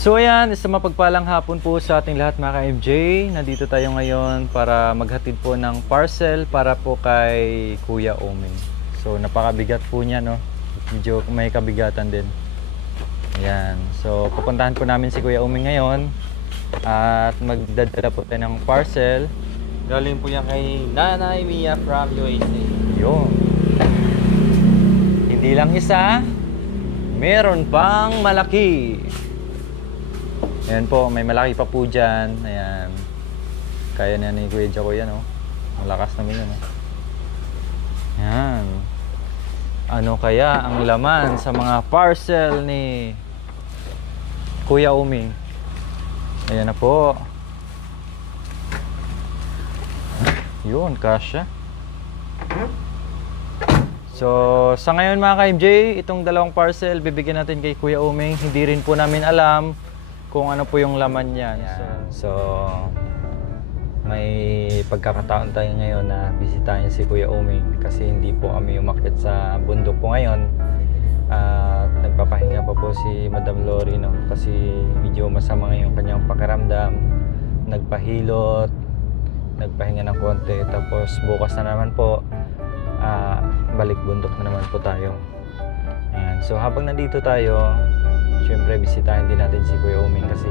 So ayan, isang mapagpalang hapon po sa ating lahat mga ka-MJ. Nandito tayo ngayon para maghatid po ng parcel para po kay Kuya Oming. So napakabigat po niya, no? Medyo may kabigatan din. Ayan, so pupuntahan po namin si Kuya Oming ngayon at magdadala po tayo ng parcel. Galing po yan kay Nanay Mia from USA. Yun. Hindi lang isa, meron pang malaki. Ayan po, may malaki pa po dyan. Ayan. Kaya na ni Kuya Jaco yan, oh. Malakas naman yun, oh. Ayan. Ano kaya ang laman sa mga parcel ni Kuya Oming? Ayan na po. Yun, kasya. So, sa ngayon mga ka-MJ, itong dalawang parcel bibigyan natin kay Kuya Oming. Hindi rin po namin alam kung ano po yung laman niya. So may pagkakataon tayo ngayon na bisitahin si Kuya Oming kasi hindi po kami umakyat sa bundok po ngayon. At nagpapahinga pa po si Madam Lori, no? Kasi medyo masama yung kanyang pakiramdam. Nagpahilot, nagpahinga ng konti. Tapos bukas na naman po, balik bundok na naman po tayo. Ayan. So habang nandito tayo, siyempre bisitahin din natin si Kuya Oming kasi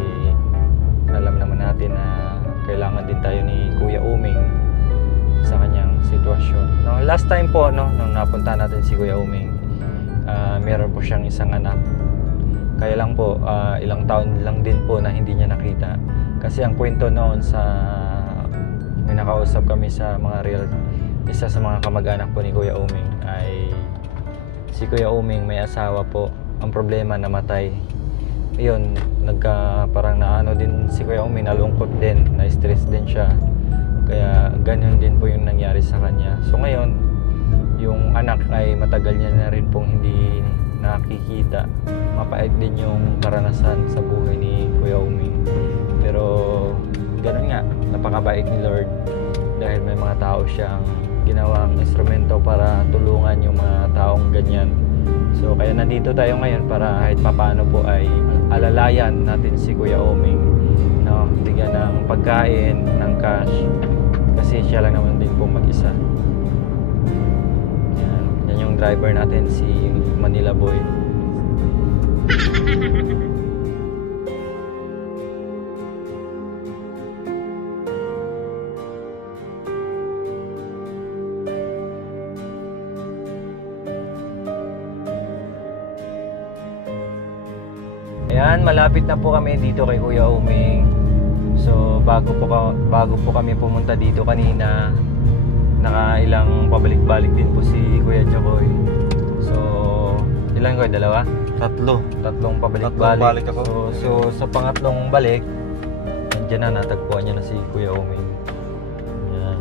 alam naman natin na kailangan din tayo ni Kuya Oming sa kanyang sitwasyon. No, last time po, no, nung napunta natin si Kuya Oming, meron po siyang isang anak. Kaya lang po, ilang taon lang din po na hindi niya nakita. Kasi ang kwento noon sa may nakausap kami sa mga isa sa mga kamag-anak po ni Kuya Oming ay si Kuya Oming may asawa po. Ang problema, namatay. Ayun, parang naano din si Kuya Oming, nalungkot din, na-stress din siya. Kaya ganyan din po yung nangyari sa kanya. So ngayon, yung anak ay matagal niya na rin pong hindi nakikita. Mapait din yung karanasan sa buhay ni Kuya Oming. Pero ganun nga, napakabait ni Lord dahil may mga tao siyang ginawang instrumento para tulungan yung mga taong ganyan. So kaya nandito tayo ngayon para kahit papaano po ay alalayan natin si Kuya Oming, no? Bigyan ng pagkain, ng cash kasi siya lang naman din po mag-isa. Yan yung driver natin, si Manila Boy. Ayan, malapit na po kami dito kay Kuya Oming. So bago po kami pumunta dito kanina, nakailang pabalik-balik din po si Kuya Jacoy. So ilan ko? Dalawa? Tatlong pabalik-balik ako. So sa pangatlong balik, nandiyan na, natagpuan niya na si Kuya Oming. Ayan.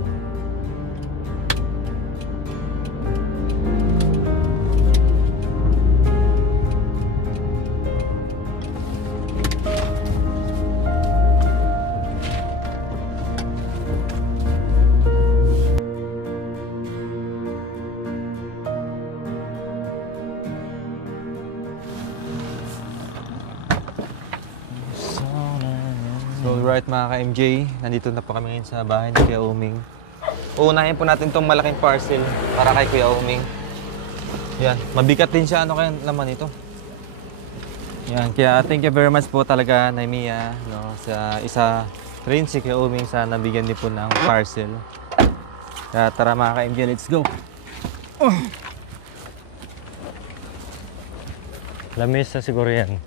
So right mga ka-MJ, nandito na po kami ngayon sa bahay ni Kuya Oming. Uunahin po natin itong malaking parcel para kay Kuya Oming. Yan, mabigat din siya. Ano kaya laman ito? Yan, kaya thank you very much po talaga, Nay Mia, no, sa isa rin si Kuya Oming sa nabigyan din po ng parcel. Kaya tara mga ka-MJ, let's go! Lamesa siguro yan.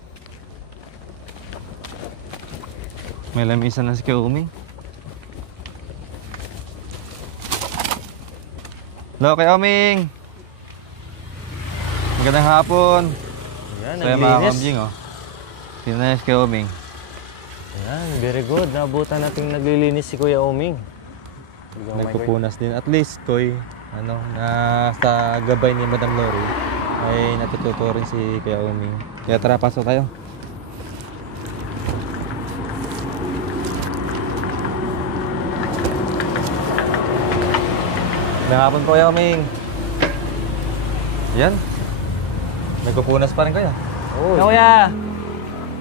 May lamisa na si Kuya Oming. Hello, Kuya Oming! Magandang hapon! Ayan, So yung mga kambing, oh. Sino na si Kuya Oming? Ayan, very good. Naabutan natin naglilinis si Kuya Oming. Nagpupunas din. At least, Koy, sa gabay ni Madam Lori, ay natututo rin si Kuya Oming. Kaya tara, pasok tayo. Magandang hapon po, Kuya Oming. Yan. Nagpupunas pa rin kayo. Oh, Kuya!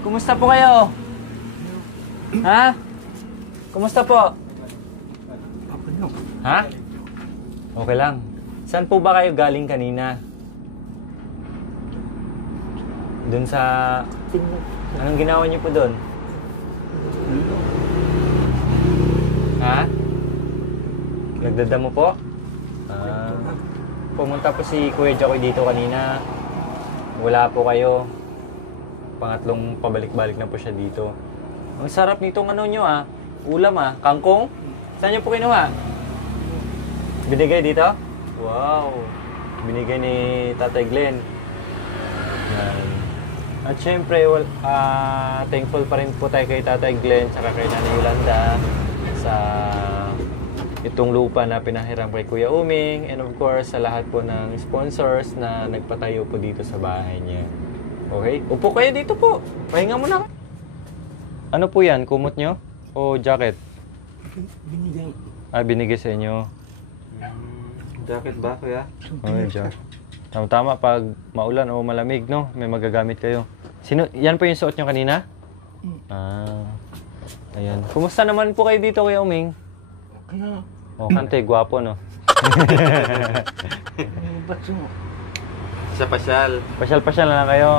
Kumusta po kayo? Ha? Kumusta po? Ha? Okay lang. Saan po ba kayo galing kanina? Doon sa... Anong ginawa niyo po doon? Ha? Nagdadamo po? Pumunta po si Kuya Jacoy dito kanina. Wala po kayo. Pangatlong pabalik-balik na po siya dito. Ang sarap nitong ano nyo ulam kangkong. Saan nyo po kinuha? Binigay dito? Wow! Binigay ni Tatay Glenn. Yan. At syempre, thankful pa rin po tayo kay Tatay Glenn saka kay Nanay Yolanda sa itong lupa na pinahiram kay Kuya Uming, and of course sa lahat po ng sponsors na nagpatayo po dito sa bahay niya. Okay? Upo kayo dito po. Pahinga muna. Ano po yan? Kumot nyo? O jacket? Binigay. Binigay sa inyo. Jacket ba, kuya? Okay, jacket. Tama-tama pag maulan o malamig, no? May magagamit kayo. Yan po yung suot nyo kanina? Ayan. Kumusta naman po kayo dito, Kuya Uming? Ano? Kante, gwapo, no? Ba't mo? Sa pasyal. Pasyal-pasyal na lang kayo.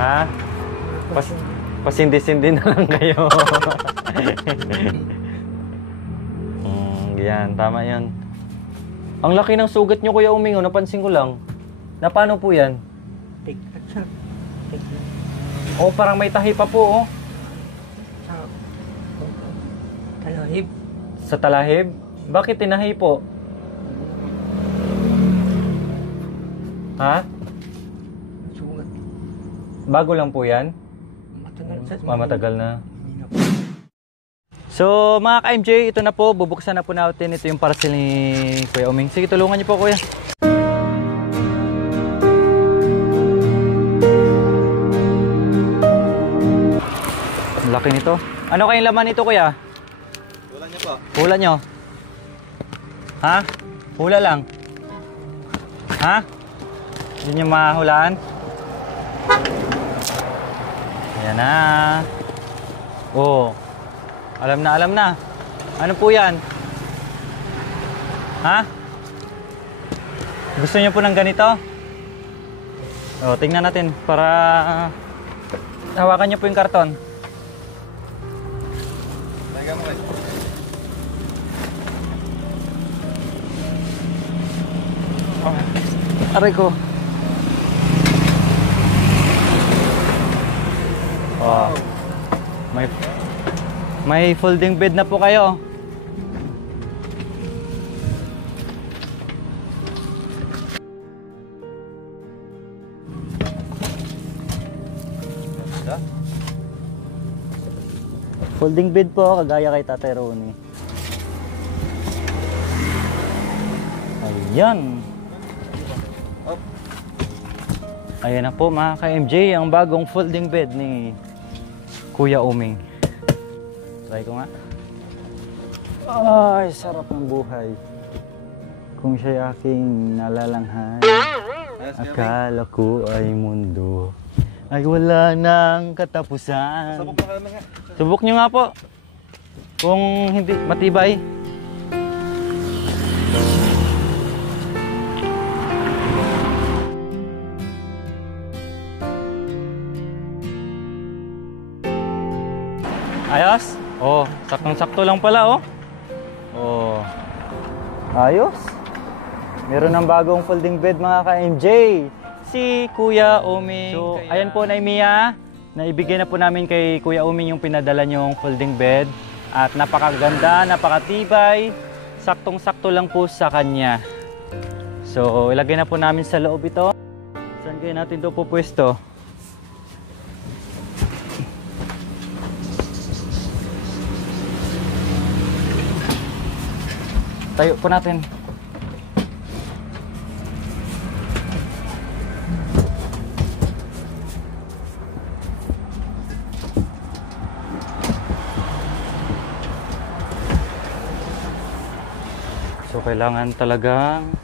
Ha? Pasindi-sindi na lang kayo. Yan, tama yan. Ang laki ng sugat nyo, Kuya Uming, napansin ko lang. Na paano po yan? Parang may tahi pa po, Sa talahib. Sa talahib? Bakit tinahi po? Ha? Sugat. Bago lang po yan? Matagal na. So, mga ka-MJ, ito na po. Bubuksan na po natin. Ito yung parcel ni Kuya Uming. Sige, tulungan niyo po, Kuya. Ang laki nito. Ano kayong laman nito, Kuya? Wala niya po. Hula nyo? Ha? Hula lang? Ha? Hindi nyo mahulaan? Ayan na. Alam na, alam na. Ano po yan? Ha? Gusto niyo po ng ganito? Tingnan natin para hawakan niyo po yung karton. Teka mo kayo. Aray ko. May folding bed na po kayo. Folding bed po, kagaya kay Tatay Ronnie. Ayan. Ayan na po mga ka-MJ, ang bagong folding bed ni Kuya Uming. Try ko nga. Ay, sarap ng buhay. Kung siya'y aking nalalanghay, akala ko ay mundo ay wala nang katapusan. Sabok pa kami nga. Subok nyo nga po. Kung hindi matibay. Ayos? Saktong-sakto lang pala, Ayos. Meron ng bagong folding bed mga ka-MJ. Si Kuya Uming. So, ayan po, Naimia. Naibigay na po namin kay Kuya Uming yung pinadala niyong folding bed. At napakaganda, napakatibay. Saktong-sakto lang po sa kanya. So, ilagay na po namin sa loob ito. Saan kayo natin ito po pwesto? Tayo po natin. So, kailangan talagang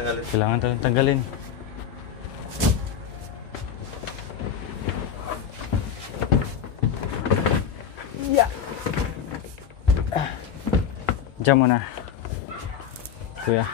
tanggalin. Kailangan talagang tanggalin. Yeah. Diyan muna. Kuya.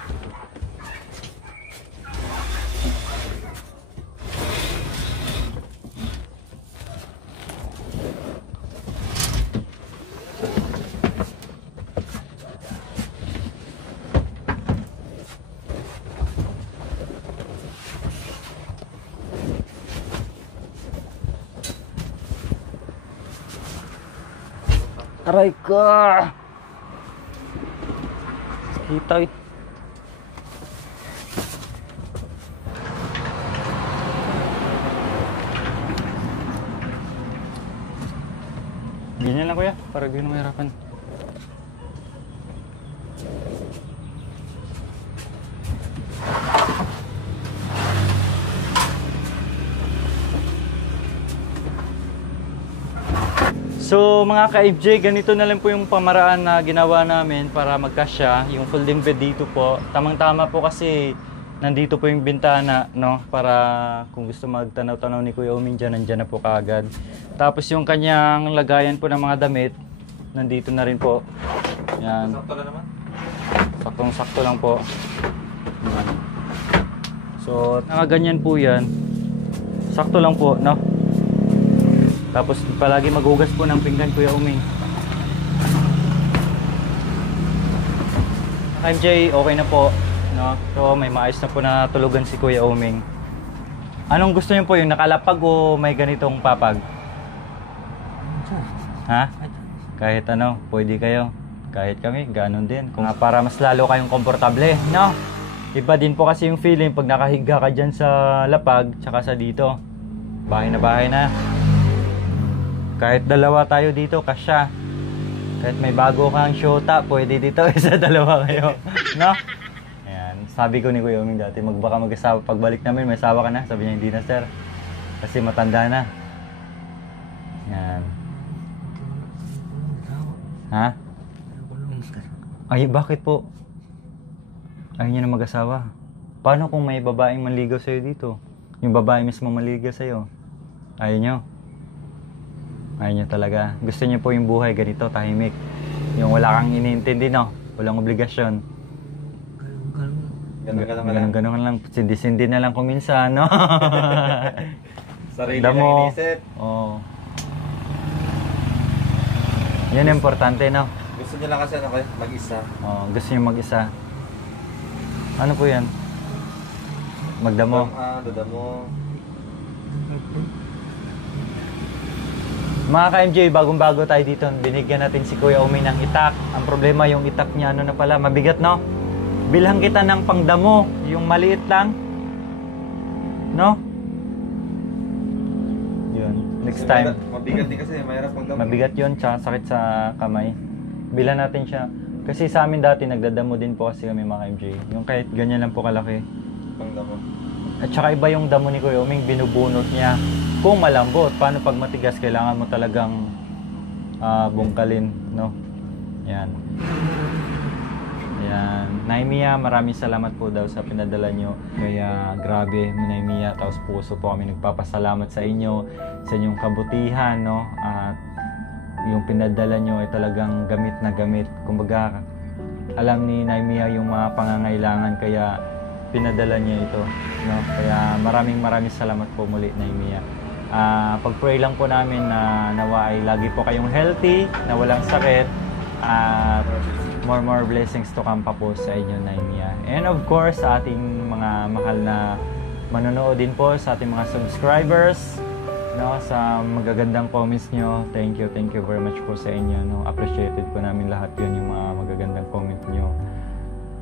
Aray ko! Kita eh. Ganyan lang kuya, para di na mahirapan. So mga ka-FJ, ganito na lang po yung pamaraan na ginawa namin para magkasya. Yung folding bed dito po. Tamang-tama po kasi nandito po yung bintana, no? Para kung gusto magtanaw-tanaw ni Kuya Uming dyan, nandyan na po kaagad. Tapos yung kanyang lagayan po ng mga damit, nandito na rin po. Yan. Sakto na naman. Saktong-sakto lang po. Yan. So, nakaganyan po yan. Sakto lang po, no? Tapos palagi maghugas po ng pinggan, Kuya Uming. MJ, okay na po, no? So may maayos na po na tulugan si Kuya Uming. Anong gusto niyo po, yung nakalapag o may ganitong papag? Ha? Kahit ano, pwede kayo. Kahit kami, ganun din. Kung para mas lalo kayong komportable, no? Iba din po kasi yung feeling pag nakahiga ka dyan sa lapag, tsaka sa dito. Bahay na bahay na. Kahit dalawa tayo dito, kasya. Kahit may bago kang syota, pwede dito isa dalawa kayo. No? Ayan. Sabi ko ni Kuya Uming dati, baka mag-asawa. Pagbalik namin, may asawa ka na. Sabi niya, hindi na sir. Kasi matanda na. Ayan. Ha? Ay, bakit po? Ayaw niyo na mag-asawa. Paano kung may babaeng manligaw sa'yo dito? Yung babae mismo manligaw sa'yo? Ayaw niyo? Ayaw niyo talaga. Gusto niyo po yung buhay ganito, tahimik. Yung wala kang iniintindi, no? Walang obligasyon. Ganun lang. Sindi-sindi na lang kung minsan, no? Sarili Alam lang mo. inisip. Oo. Yan ang importante, no? Gusto niyo lang kasi ano kayo, mag-isa. Oo, gusto niyo mag-isa. Ano po yan? Magdamo. Damo. Mga ka-MJ, bagong-bago tayo dito. Binigyan natin si Kuya Uming ng itak. Ang problema, yung itak niya, ano na pala, mabigat, no? Bilhan kita ng pangdamo. Yung maliit lang. No? Yun. Next time. Mabigat din kasi, mahirap pang damo. Mabigat yun, tsaka sakit sa kamay. Bilhan natin siya. Kasi sa amin dati, nagdadamo din po kasi kami mga ka-MJ. Yung kahit ganyan lang po kalaki. Pang damo. At saka iba yung damo ni Kuya Uming, binubunot niya. Kung malambot, paano pag matigas, kailangan mo talagang bungkalin, no? Yan. Yan. Naimia, maraming salamat po daw sa pinadala nyo. Kaya grabe, Naimia, taos puso po kami nagpapasalamat sa inyo, sa inyong kabutihan, no? At yung pinadala nyo ay talagang gamit na gamit. Kumbaga, alam ni Naimia yung mga pangangailangan, kaya pinadala niya ito, no? Kaya maraming salamat po muli, Naimia. Pag-pray lang po namin na nawa ay lagi po kayong healthy, na walang sakit, at more blessings to come pa po sa inyo, Naimia. And of course, sa ating mga mahal na manonood din po, sa ating mga subscribers, no, sa magagandang comments nyo. Thank you very much po sa inyo, no? Appreciated po namin lahat yun, yung mga magagandang comment nyo,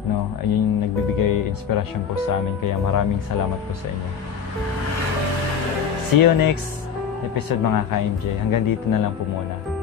no? Ayun yung nagbibigay inspirasyon po sa amin, kaya maraming salamat po sa inyo. See you next episode mga ka-MJ. Hanggang dito na lang po muna.